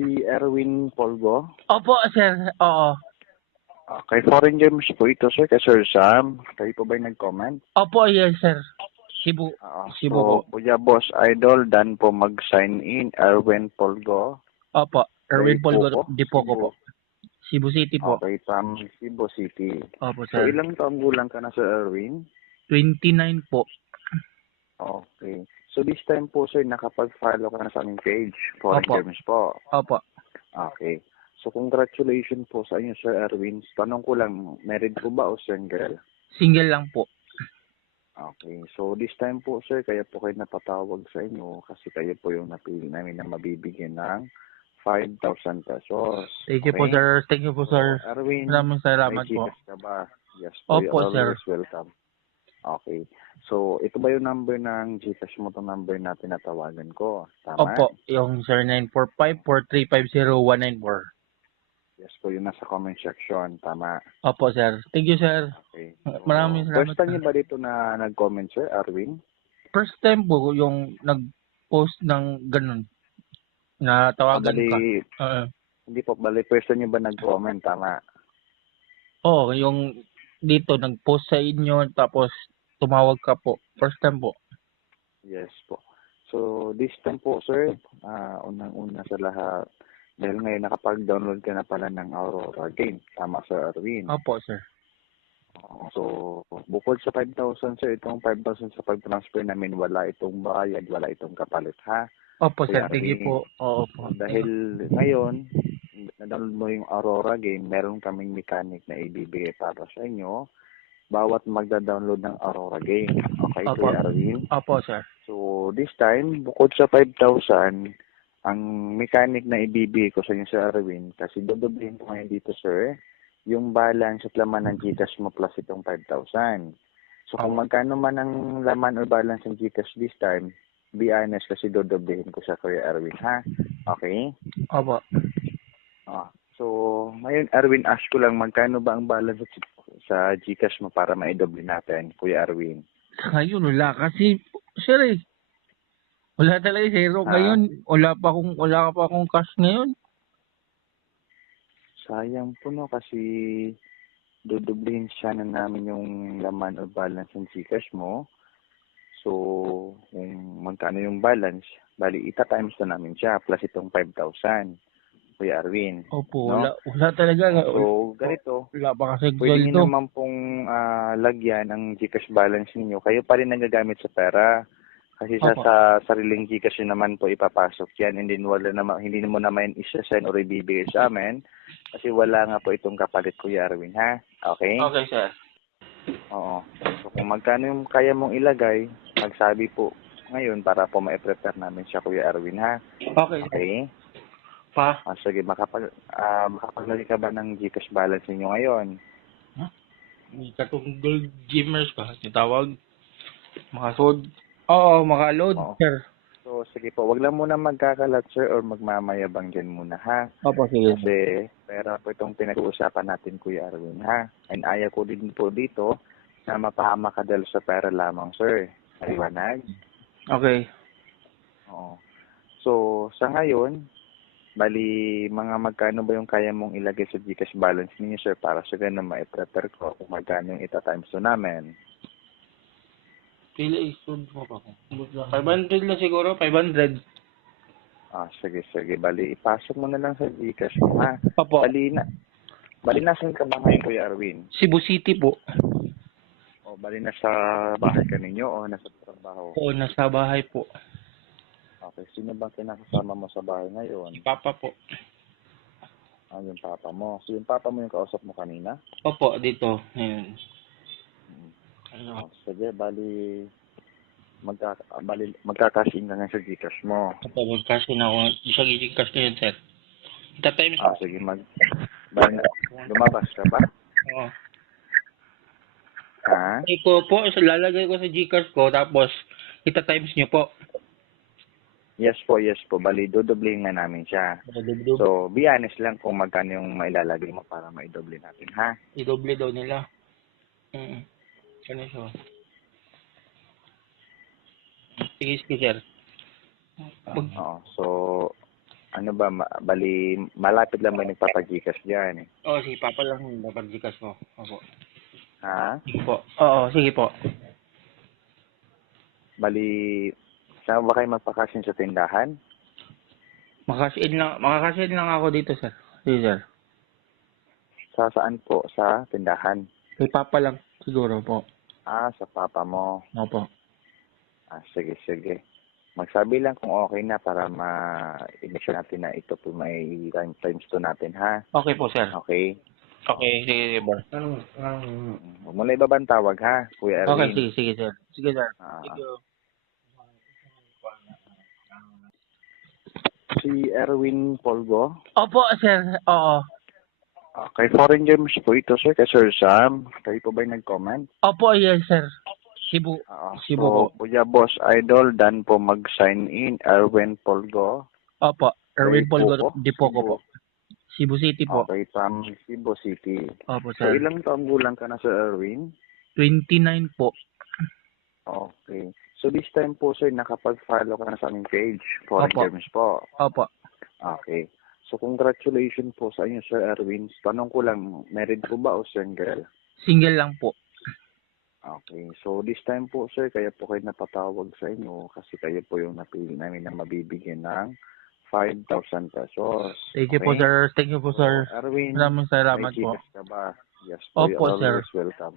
si Erwin Polgo. Opo, sir. Oo. Kay Foreign Games po ito, sir. Kay Sir Sam. Kayo po ba yung nag-comment? Opo, yes, sir. Cebu. Cebu po. So, Kuya Boss Idol, dan po mag-sign in. Erwin Polgo. Opo. Erwin Dipo Polgo, Dipoco po. Cebu City po. Okay, from Cebu City. Opo, So, sir. ilang taong gulang ka na, Sir Erwin? 29 po. Okay. So, this time po, sir, nakapag-follow ka na sa aming page. Foreign Opo. Games po. Opo. Okay. So, congratulations po sa inyo, Sir Erwin. Tanong ko lang, married po ba o single? Single lang po. Okay. So, this time po, sir, kaya po kayo napatawag sa inyo kasi kayo po yung napili namin na mabibigyan ng 5,000 pesos. Thank you po, sir. Thank you po, sir. So, Erwin, Maraming salamat may po. Gcash ka ba? Yes po, Opo, you're sir. always welcome. Okay. So, ito ba yung number ng Gcash mo, itong number na tinatawagan ko? Tama? Opo, yung 0945-4350-194. Yes po, yun nasa comment section. Tama. Opo, sir. Thank you, sir. Okay. Maraming salamat. First time niyo ba dito na nag-comment, sir, Erwin? First time po yung nag-post ng ganun na tawagan ka. Hindi po, bali, first time niyo ba nag-comment? Tama. Oo, yung dito nag-post sa inyo tapos tumawag ka po. First time po. Yes po. So, this time po, sir, unang-una sa lahat, dahil ngayon nakapag-download ka na pala ng Aurora game. Tama, Sir Erwin. Opo, sir. So, bukod sa 5,000, sir, itong 5,000 sa pag-transfer namin, wala itong bayad, wala itong kapalit, ha? Opo, sir. Kuya Thank you Erwin. po. Oo po. Dahil ngayon, na-download mo yung Aurora game, meron kaming mechanic na ibibigay para sa inyo bawat magda-download ng Aurora game. Okay, Opo. Kuya Erwin? Opo, sir. So, this time, bukod sa 5,000, ang mechanic na ibibigay ko sa inyo, Sir Erwin, kasi dodoblihin ko ngayon dito, sir, yung balance at laman ng Gcash mo plus itong 5,000. So, kung magkano man ang laman or balance ng Gcash this time, be honest kasi dodoblihin ko sa Kuya Erwin, ha? Okay? Opo. So, ngayon, Erwin, ask ko lang, magkano ba ang balance sa Gcash mo para maidoble natin, Kuya Erwin? Ngayon, wala kasi, sir eh. Wala talaga zero ngayon. Wala pa akong cash ngayon. Sayang po, no, kasi dodoblihin siya na namin yung laman o balance ng Gcash mo. So, kung magkano yung balance, bali, ita-times na namin siya plus itong 5,000. Kuya Erwin. Opo, no? wala talaga. So, ganito. Wala pa kasi Pwede sweldo. nyo naman pong lagyan ang Gcash balance ninyo. Kayo pa rin nagagamit sa pera. Kasi sa sariling Gcash nyo naman po ipapasok yan. And then hindi mo naman isa-send or ibibigay sa amin. Kasi wala nga po itong kapalit, Kuya Erwin, ha? Okay? Okay, sir. Oo. So, kung magkano yung kaya mong ilagay, magsabi po ngayon para po ma-prepare namin siya, Kuya Erwin, ha? Okay. Okay? Sige, makapaglagay ka ba ng Gcash balance ninyo ngayon? Katong gold gamers ba? Tawag? Makasod? Oo, makaload, sir. So, sige po. Wag lang muna magkakalat, sir, or magmamayabang dyan muna, ha? Opo, sige. Kasi pera po itong pinag-uusapan natin, Kuya Erwin, ha? And ayaw ko din po dito na mapahama ka dahil sa pera lamang, sir. Maliwanag? Okay. Oo. So, sa ngayon, bali, mga magkano ba yung kaya mong ilagay sa Gcash balance ninyo, sir, para sa ganun ma-prepare ko kung magkano yung ita-times to namin. Pila isod mo pa ko. 500 lang siguro, 500. Sige. Bali, ipasok mo na lang sa Gcash mo, ha? Opo. Bali, nasan ka ba ngayon, Kuya Erwin? Cebu City po. Bali, nasa bahay ka ninyo o nasa trabaho? Oo, nasa bahay po. Okay, sino bang kinakasama mo sa bahay ngayon? Papa po. Yung papa mo. So, yung papa mo yung kausap mo kanina? Opo, dito. Ngayon. Sige, bali, magkakash in ka nga sa Gcash mo. Opo, mag-cash na ako. Isa Gcash na yun, sir. Ita-times. Sige, bali, lumabas ka ba? Oo. Ha? Iko po, lalagay ko sa Gcash ko, tapos ita-times nyo po. Yes po. Bali, dodoblihin nga namin siya. So, be honest lang kung magkano yung mailalagay mo para maidoble natin, ha? Idoble daw nila. Ano siya? Sige, sir. So, Ano ba, bali, malapit lang ba nagpapagikas dyan? Oo, sige, Papa lang dapat Gcash mo. Opo. Ha? Sige po. Oo, sige po. Bali, saan ba kayo magpakasin sa tindahan? Makakash in lang ako dito, sir. Sige, sir. Sa saan po? Sa tindahan? Kay Papa lang siguro po. Sa papa mo. Opo. Sige, sige. Magsabi lang kung okay na para ma-initial natin na ito po may times 2 natin, ha? Okay po, sir. Okay? Okay, sige, boss. Huwag mo na ibabang tawag, ha, Kuya Okay, Erwin? sige, sir. Sige, sir. Ah, Thank you. si Erwin Polgo. Opo, sir. Oo. Kay Foreign Games po ito, sir. Kay Sir Sam. Kayo po ba yung nag-comment? Opo, yes, sir. Cebu. Cebu po. So, Kuya Boss Idol, dan po mag-sign in. Erwin Polgo. Opo. Erwin Ay, Polgo, po. Dipoco po. Cebu City po. Okay, from Cebu City. Opo, So, sir. ilang taong gulang ka na, Sir Erwin? 29 po. Okay. So, this time po, sir, nakapag-follow ka na sa aming page. Foreign Opo. Games po. Opo. Okay. So, congratulations po sa inyo, Sir Erwin. Tanong ko lang, married po ba o single? Single lang po. Okay. So, this time po, sir, kaya po kayo napatawag sa inyo kasi kayo po yung napili namin na mabibigyan ng 5,000 pesos. Thank you po, sir. Thank you po, sir. So, Erwin, Maraming salamat may po. Gcash ka ba? Yes po, Opo, you're sir. always welcome.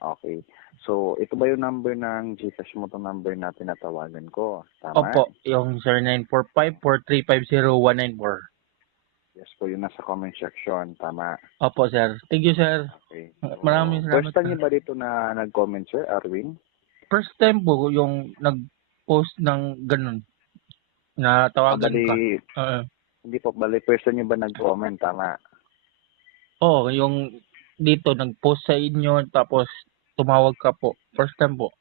Okay. So, ito ba yung number ng Gcash mo, itong number na tinatawagan ko? Tama? Opo, yung 0945-4350-194. Yes po, yung nasa comment section. Tama. Opo, sir. Thank you, sir. Okay. Maraming salamat. First time sir. niyo ba dito na nag-comment, sir, Erwin? First time po yung nag-post ng ganun. Na tawagan ka. Bali, hindi po, bali, first time niyo ba nag-comment? Tama. Oo, yung dito nag-post sa inyo tapos tumawag ka po. First time po.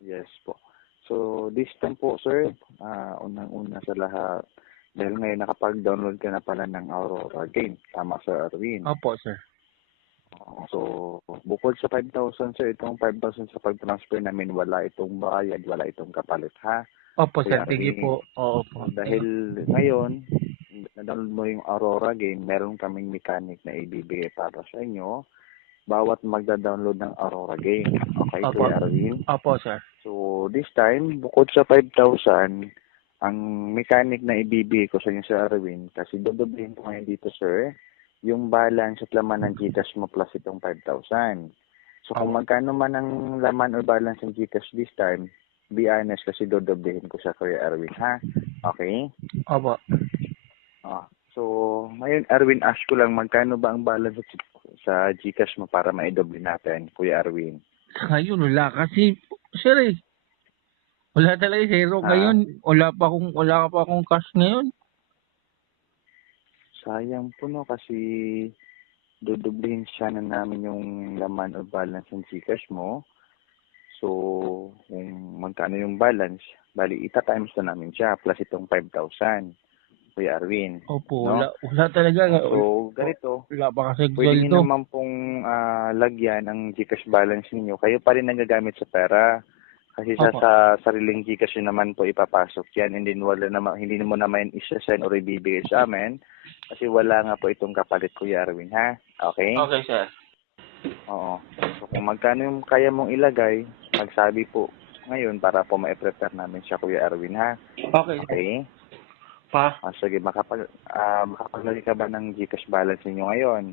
Yes po. So, this time po, sir, unang-una sa lahat, dahil ngayon nakapag-download ka na pala ng Aurora game. Tama, Sir Erwin. Opo, sir. So, bukod sa 5,000, sir, itong 5,000 sa pag-transfer namin, wala itong bayad, wala itong kapalit, ha? Opo, sir. Kuya Thank you Erwin. po. Oo po. Dahil ngayon, na-download mo yung Aurora game, meron kaming mechanic na ibibigay para sa inyo bawat magda-download ng Aurora game. Okay, Opo. Kuya Erwin? Opo, sir. So, this time, bukod sa 5,000, ang mechanic na ibibigay ko sa inyo, Sir Erwin, kasi dodoblihin ko ngayon dito, sir, yung balance at laman ng Gcash mo plus itong 5,000. So, kung magkano man ang laman or balance ng Gcash this time, be honest kasi dodoblihin ko sa Kuya Erwin, ha? Okay? Opo. So, ngayon, Erwin, ask ko lang, magkano ba ang balance sa Gcash mo para maidoble natin, Kuya Erwin? Sa ngayon, wala. Kasi, sir wala talaga zero ngayon. Wala ka pa akong cash ngayon. Sayang po, no, kasi dodoblihin siya na namin yung laman o balance ng Gcash mo. So, kung magkano yung balance, bali, ita-times na namin siya plus itong 5,000. Kuya Erwin. Opo, no? wala talaga. So, ganito, Wala pa kasi pwede sweldo. nyo naman pong lagyan ang Gcash balance ninyo. Kayo pa rin nagagamit sa pera. Kasi Opo. sa sariling Gcash nyo naman po ipapasok yan. And then hindi mo naman isa-send or ibibigay sa amin. Kasi wala nga po itong kapalit, Kuya Erwin, ha? Okay? Okay, sir. Oo. So, kung magkano yung kaya mong ilagay, magsabi po ngayon para po ma-prepare namin siya, Kuya Erwin, ha? Okay. Okay? Sige, makapaglagay ka ba ng Gcash balance ninyo ngayon?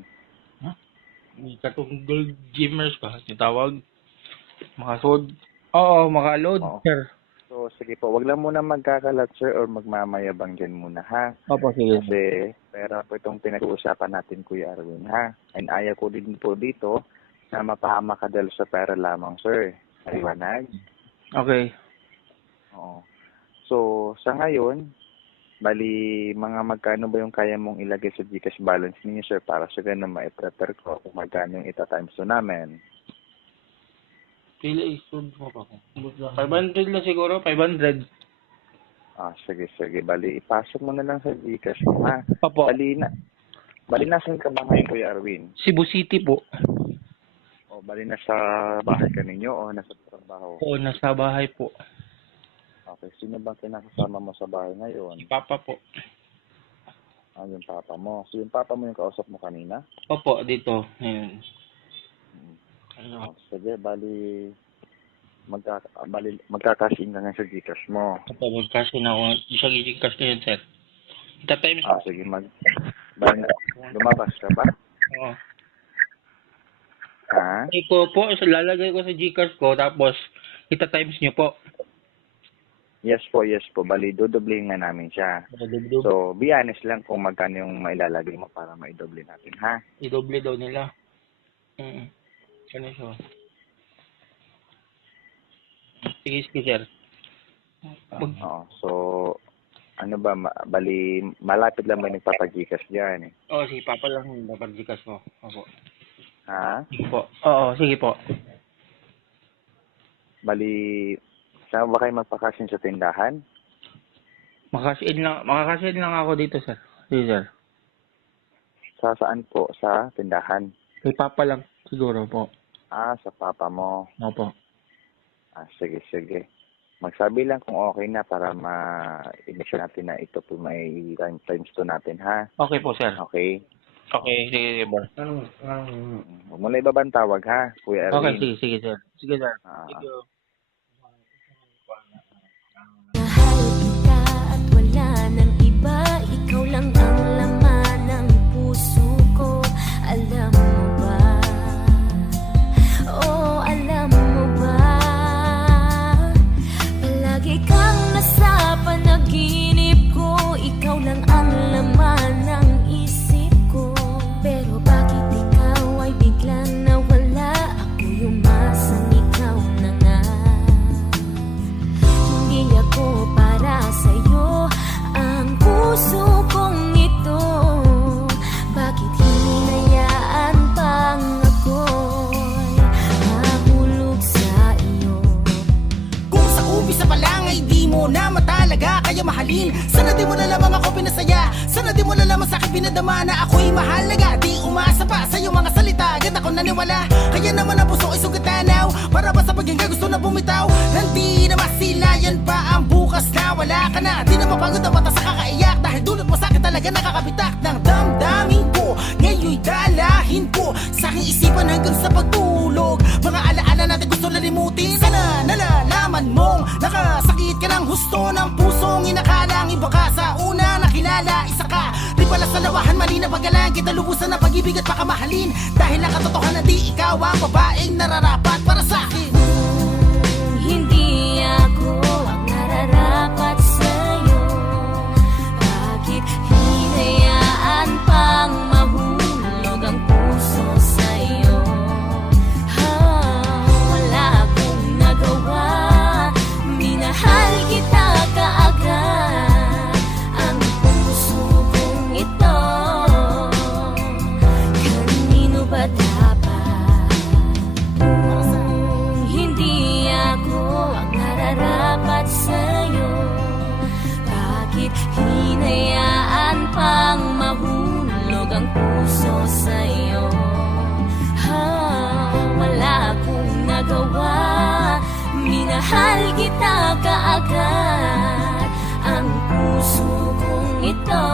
Katong gold gamers ba? Tawag? Makasod? Oo, makaload, Oo. sir. So, sige po, wag lang muna magkakalat, sir, or magmamayabang dyan muna, ha? Opo, sige. Kasi pera po itong pinag-uusapan natin, Kuya Erwin, ha? And ayaw ko din po dito na mapahama ka dahil sa pera lamang, sir. Aliwanag? Okay. Oo. So, sa ngayon, bali, mga magkano ba yung kaya mong ilagay sa Gcash balance ninyo, sir, para sa ganun ma-prepare ko kung magkano yung ita-times to namin. Pili isod mo pa ko. 500 lang siguro, 500. Sige. Bali, ipasok mo na lang sa Gcash mo, ha? Opo. Bali, nasan ka ba ngayon, Kuya Erwin? Cebu City po. O, bali, nasa bahay ka ninyo o nasa trabaho? Oo, nasa bahay po. Okay, sino ba kinakasama mo sa bahay ngayon? Papa po. Yung papa mo. So, yung papa mo yung kausap mo kanina? Opo, dito. Ayun. Ano? Sige, magkakash in ka nga sa Gcash mo. Opo, magkasya na ako. Sa Gcash na yun, sir. Ita-times ko. Sige, lumabas ka ba? Oo. Ha? Ko po, lalagay ko sa Gcash ko, tapos ita-times nyo po. Yes po. Bali, dodoblihin nga namin siya. So, be honest lang kung magkano yung mailalagay mo para maidoble natin, ha? I-doble daw nila. Ano siya? Sige, sir. Oo. So, ano ba, bali, malapit lang ba nagpapagikas dyan? Si Papa lang yung dapat Gcash mo. Opo. Ha? Sige po. Oo, sige po. Bali, saan ba kayo magpakasin sa tindahan? Makakasin lang ako dito, sir. Sige, sir. Sa saan po? Sa tindahan? Kay Papa lang, siguro po. Sa papa mo. Opo. Sige. Magsabi lang kung okay na para ma-initial natin na ito po may times 2 natin, ha? Okay po, sir. Okay? Okay, sige, boss. Huwag mo na ibabang tawag, ha, Kuya Erwin? Okay, sige, sir. Sige, sir. Thank you. Mahal kita at wala nang iba, ikaw lang ang laman ng puso ko. Alam mo ba? Oh, alam mo ba? Palagi kang nasa panaginip ko, ikaw lang ang laman ng isip ko. Pero bakit ikaw ay biglang nawala? Ako yumasang ikaw na nga. Hindi ako para sa'yo, ang puso kong ito. Bakit hinayaan pang ako'y mahulog sa iyo? Kung sa umpisa pa lang ay di mo na matalaga kaya mahalin. Sana di mo na lamang ako pinasaya, sana di mo na lamang sa'kin pinadama na ako'y mahalaga. Di umasa pa sa iyong mga salita, agad ako naniwala. Kaya naman ang puso ay sugatanaw, para ba sa paghinga gusto na bumitaw. Hindi na masilayan pa ang bukas na wala ka na. Di na mapagod ang mata sa kakaiyak, dahil dulot mo sa'kin talaga nakakabitak ng damdamin ko. Ngayon'y dalahin ko sa aking isipan hanggang sa pagtulog. Mga alaala natin gusto lalimutin. Sana nalalaman mong nakasakit ka ng husto ng pusong inakalang iba ka sa una nakilala. Isa ka, di pala sa lawahan, mali na paggalang kita, lubusan na pag-ibig at pakamahalin. Dahil ang katotohanan di ikaw ang babaeng nararapat para sa'kin. Hindi ako ang nararapat sa'yo. Bakit hinayaan pang mahulog ang puso sa'yo? Wala akong nagawa, minahal kita kaagad. Ang puso kong ito, kanino ba dapat? Hindi ako ang nararapat sa'yo. Bakit hinayaan pang mahulog ang puso sa'yo? Wala akong nagawa, minahal kita kaagad. Ang puso kong ito,